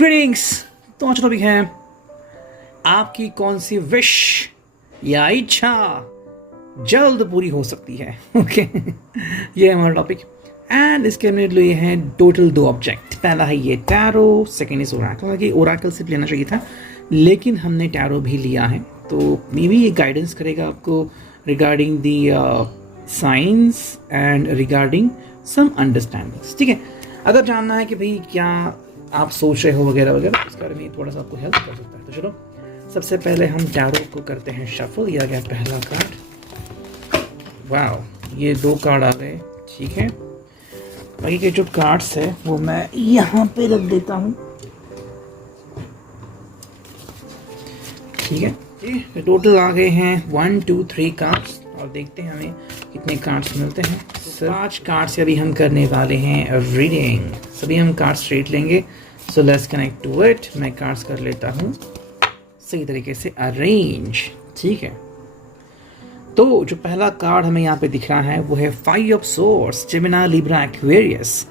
Greetings. तो आज topic है आपकी कौन सी विश या इच्छा जल्द पूरी हो सकती है। ओके ये है हमारा टॉपिक एंड इसके हमने लिए हैं टोटल 2 ऑब्जेक्ट। पहला है ये टैरो, सेकेंड इज ओरेकल। हालांकि ओरेकल सिर्फ लेना चाहिए था लेकिन हमने टैरो भी लिया है, तो मे बी ये गाइडेंस करेगा आपको regarding the science and regarding some understandings. ठीक है, अगर जानना है कि भाई क्या आप सोच रहे हो वगैरह वगैरह, इस बारे में थोड़ा सा आपको हेल्प कर सकता है। तो चलो सबसे पहले हम टैरो को करते हैं शफल। यह आ गया पहला कार्ड। वाओ, ये 2 कार्ड आ गए। ठीक है, बाकी के जो कार्ड्स है वो मैं यहाँ पे रख देता हूँ। ठीक है, टोटल आ गए हैं 1 2 3 कार्ड्स और देखते हैं हमें कितने कार्ड्स मिलते हैं। 5 कार्ड्स से अभी हम करने वाले हैं रीडिंग। सभी हम कार्ड्स स्ट्रेट लेंगे। So let's connect to it. मैं कार्ड्स कर लेता हूँ सही तरीके से अरेंज। ठीक है, तो जो पहला कार्ड हमें यहाँ पे दिख रहा है वो है 5 of swords, Gemini, Libra, Aquarius.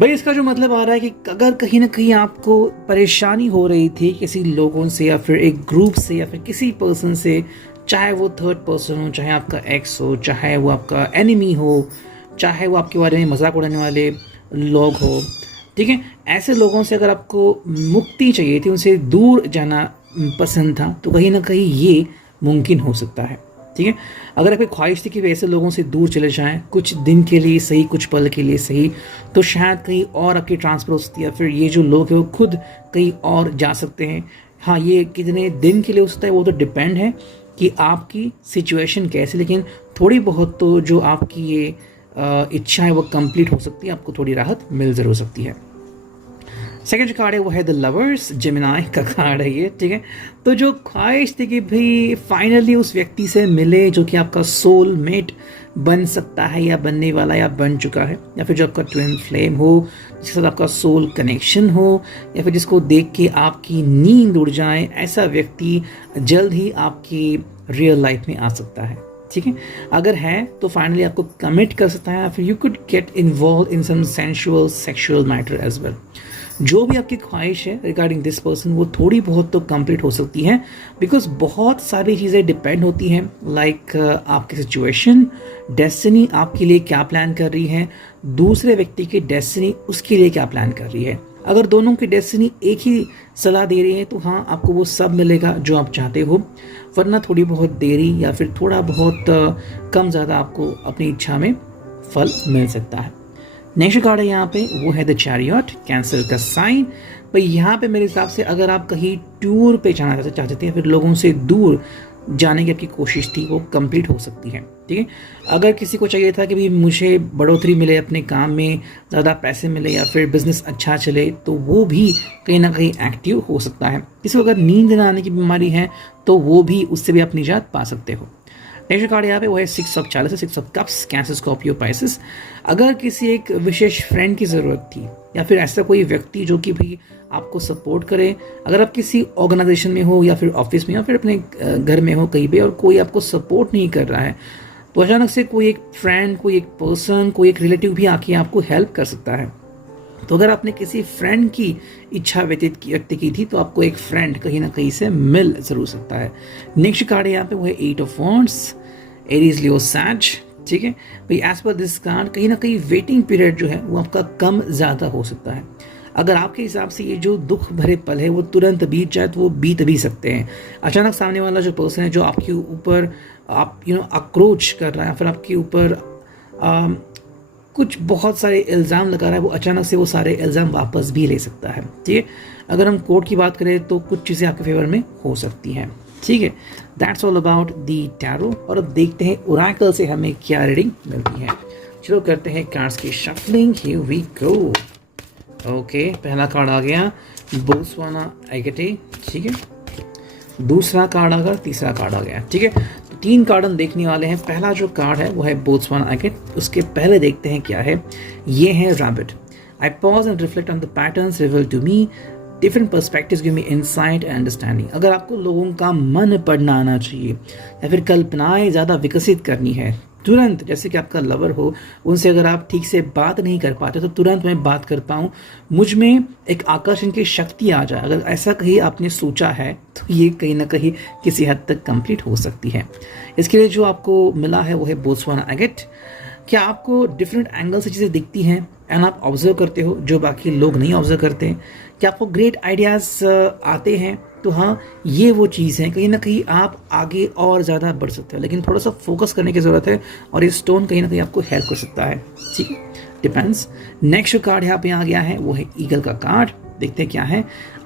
भाई इसका जो मतलब आ रहा है कि अगर कहीं ना कहीं आपको परेशानी हो रही थी किसी लोगों से या फिर एक ग्रुप से या फिर किसी पर्सन से, चाहे वो थर्ड पर्सन हो, चाहे आपका एक्स हो, चाहे वो आपका एनिमी हो, चाहे वो आपके बारे में मजाक उड़ाने वाले लोग हो, ठीक है, ऐसे लोगों से अगर आपको मुक्ति चाहिए थी, उनसे दूर जाना पसंद था, तो कहीं ना कहीं ये मुमकिन हो सकता है। ठीक है, अगर आपकी ख्वाहिश थी कि वैसे लोगों से दूर चले जाएं कुछ दिन के लिए सही, कुछ पल के लिए सही, तो शायद कहीं और आपकी ट्रांसफर हो सकती है या फिर ये जो लोग हैं वो खुद कहीं और जा सकते हैं। हाँ, ये कितने दिन के लिए हो सकता है वो तो डिपेंड है कि आपकी सिचुएशन कैसे, लेकिन थोड़ी बहुत तो जो आपकी ये इच्छा है वो कंप्लीट हो सकती है, आपको थोड़ी राहत मिल जरूर सकती है। सेकेंड जो कार्ड है वो है द लवर्स, जेमिनी का कार्ड है ये। ठीक है, तो जो ख्वाहिश थी कि भाई फाइनली उस व्यक्ति से मिले जो कि आपका सोल मेट बन सकता है या बनने वाला या बन चुका है, या फिर जो आपका ट्विन फ्लेम हो, जिसके साथ आपका सोल कनेक्शन हो, या फिर जिसको देख के आपकी नींद उड़ जाए, ऐसा व्यक्ति जल्द ही आपकी रियल लाइफ में आ सकता है। ठीक है, अगर है तो फाइनली आपको कमिट कर सकता है या फिर you could get involve in some sensual sexual matter as well. जो भी आपकी ख्वाहिश है रिगार्डिंग दिस पर्सन वो थोड़ी बहुत तो कंप्लीट हो सकती है, बिकॉज बहुत सारी चीज़ें डिपेंड होती हैं, लाइक आपकी सिचुएशन, डेस्टिनी आपके लिए क्या प्लान कर रही है, दूसरे व्यक्ति की डेस्टिनी उसके लिए क्या प्लान कर रही है। अगर दोनों की डेस्टिनी एक ही सलाह दे रही है तो हाँ, आपको वो सब मिलेगा जो आप चाहते हो, वरना थोड़ी बहुत देरी या फिर थोड़ा बहुत कम ज़्यादा आपको अपनी इच्छा में फल मिल सकता है। नेक्स्ट कार्ड है यहाँ पे वो है द चैरियट, कैंसर का साइन। भाई यहाँ पे मेरे हिसाब से अगर आप कहीं टूर पे जाना चाहते थे, फिर लोगों से दूर जाने की आपकी कोशिश थी, वो कंप्लीट हो सकती है। ठीक है, अगर किसी को चाहिए था कि भाई मुझे बढ़ोतरी मिले अपने काम में, ज़्यादा पैसे मिले या फिर बिजनेस अच्छा चले, तो वो भी कहीं ना कहीं एक्टिव हो सकता है। किसी को अगर नींद ना आने की बीमारी है तो वो भी, उससे भी आप निजात पा सकते हो। नेक्स्ट कार्ड यहाँ पे वो है 6 of challenge, 6 of cups, cancer, Scorpio, Pisces. अगर किसी एक विशेष फ्रेंड की ज़रूरत थी या फिर ऐसा कोई व्यक्ति जो कि भी आपको सपोर्ट करे, अगर आप किसी ऑर्गेनाइजेशन में हो या फिर ऑफिस में या फिर अपने घर में हो कहीं पे और कोई आपको सपोर्ट नहीं कर रहा है, तो अचानक से कोई एक फ्रेंड, कोई एक पर्सन, कोई एक रिलेटिव भी आके आपको हेल्प कर सकता है। तो अगर आपने किसी फ्रेंड की इच्छा व्यक्त की थी तो आपको एक फ्रेंड कहीं ना कहीं से मिल जरूर सकता है। नेक्स्ट कार्ड है यहाँ पे वो है 8 ऑफ वॉन्ड्स, एरीज, लियो, सैज। ठीक है भाई, एज पर दिस कार्ड कहीं ना कहीं वेटिंग पीरियड जो है वो आपका कम ज़्यादा हो सकता है। अगर आपके हिसाब से ये जो दुख भरे पल है वो तुरंत बीत जाए तो वो बीत भी सकते हैं। अचानक सामने वाला जो पर्सन है जो आपके ऊपर आप अक्रोच कर रहा है, फिर आपके ऊपर कुछ बहुत सारे इल्ज़ाम लगा रहा है, वो अचानक से वो सारे इल्ज़ाम वापस भी ले सकता है। ठीक है, अगर हम कोर्ट की बात करें तो कुछ चीज़ें आपके फेवर में हो सकती हैं। ठीक है, that's all about the tarot. और अब देखते हैं ओरेकल से हमें क्या रीडिंग मिलती है। चलो करते हैं कार्ड्स की shuffling. Here we go. Okay, पहला कार्ड आ गया बोत्सवाना एगेटे। ठीक है, दूसरा कार्ड आ गया, तीसरा कार्ड आ गया। ठीक है, तो 3 कार्ड हम देखने वाले हैं। पहला जो कार्ड है वो है बोत्सवाना एगेट। उसके पहले देखते हैं क्या है। ये है rabbit. I pause and reflect on the patterns revealed to me, different perspectives give me insight and understanding. अगर आपको लोगों का मन पढ़ना आना चाहिए या फिर कल्पनाएं ज़्यादा विकसित करनी है, तुरंत, जैसे कि आपका लवर हो, उनसे अगर आप ठीक से बात नहीं कर पाते तो तुरंत मैं बात कर पाऊँ, मुझ में एक आकर्षण की शक्ति आ जाए, अगर ऐसा कहीं आपने सोचा है तो ये कहीं ना कहीं किसी हद तक कंप्लीट हो सकती है। इसके लिए जो आपको मिला है वो है बोत्सवाना एगेट। क्या आपको डिफरेंट एंगल से चीज़ें दिखती हैं एंड आप ऑब्जर्व करते हो जो बाकी लोग नहीं ऑब्जर्व करते? क्या आपको ग्रेट आइडियाज़ आते हैं? तो हाँ, ये वो चीज़ है, कहीं ना कहीं आप आगे और ज़्यादा बढ़ सकते हो, लेकिन थोड़ा सा फोकस करने की ज़रूरत है और ये स्टोन कहीं ना कहीं आपको हेल्प कर सकता है। ठीक है, डिपेंड्स। नेक्स्ट जो कार्ड यहाँ पे आ गया है वो है ईगल का कार्ड। देखते हैं क्या है।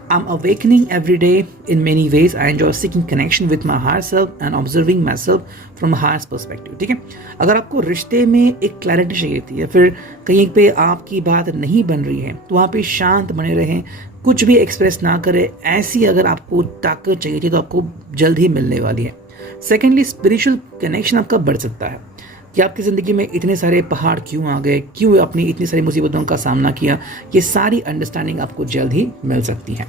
I'm awakening every day in many ways. I enjoy seeking connection with my higher self and observing myself from a higher perspective. ठीक है, अगर आपको रिश्ते में एक क्लैरिटी चाहिए थी या फिर कहीं पे आपकी बात नहीं बन रही है तो वहाँ पे शांत बने रहें, कुछ भी एक्सप्रेस ना करें। ऐसी अगर आपको ताकत चाहिए थी तो आपको जल्द ही मिलने वाली है। सेकेंडली, स्पिरिचुअल कनेक्शन आपका बढ़ सकता है कि आपकी ज़िंदगी में इतने सारे पहाड़ क्यों आ गए, क्यों अपनी इतनी सारी मुसीबतों का सामना किया, ये सारी अंडरस्टैंडिंग आपको जल्द ही मिल सकती है।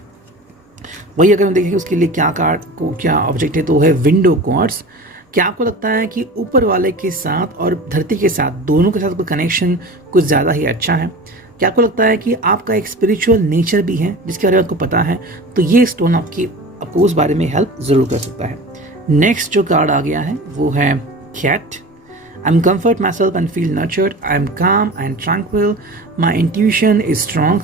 वही अगर हम देखें उसके लिए क्या कार्ड को क्या ऑब्जेक्ट है तो है विंडो क्वार्ट्स। क्या आपको लगता है कि ऊपर वाले के साथ और धरती के साथ, दोनों के साथ कोई कनेक्शन कुछ ज़्यादा ही अच्छा है? क्या आपको लगता है कि आपका एक स्पिरिचुअल नेचर भी है जिसके बारे में आपको पता है? तो ये स्टोन आपको उस बारे में हेल्प ज़रूर कर सकता है। नेक्स्ट जो कार्ड आ गया है वो है cat. I'm comfort myself and feel nurtured. I'm calm and tranquil. My intuition is strong.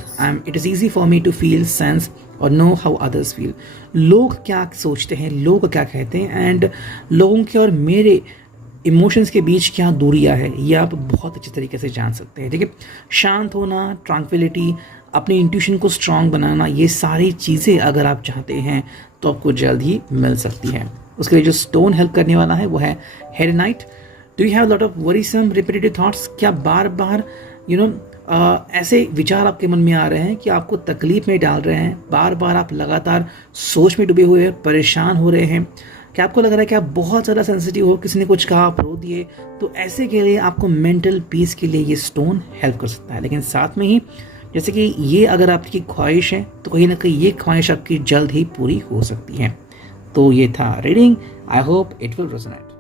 It is easy for me to feel, sense or know how others feel. लोग क्या सोचते हैं, लोग क्या कहते हैं एंड लोगों के और मेरे इमोशंस के बीच क्या दूरियां है, ये आप बहुत अच्छे तरीके से जान सकते हैं। ठीक है, शांत होना, ट्रैंक्विलिटी, अपनी इंट्यूशन को स्ट्रांग बनाना, ये सारी चीज़ें अगर आप चाहते हैं तो आपको जल्द ही मिल सकती है। उसके लिए जो स्टोन हेल्प करने वाला है वो है हेरेनाइट। Do you have lot of worrisome repeated thoughts? क्या बार बार ऐसे विचार आपके मन में आ रहे हैं कि आपको तकलीफ में डाल रहे हैं, बार बार आप लगातार सोच में डूबे हुए हैं, परेशान हो रहे हैं? क्या आपको लग रहा है कि आप बहुत ज़्यादा सेंसिटिव हो, किसी ने कुछ कहा आप रो दिए? तो ऐसे के लिए आपको मेंटल पीस के लिए ये स्टोन हेल्प कर सकता है। लेकिन साथ में ही जैसे कि ये अगर आपकी ख्वाहिश है तो कहीं ना कहीं ये ख्वाहिश आपकी जल्द ही पूरी हो सकती है। तो ये था reading. I hope it will resonate.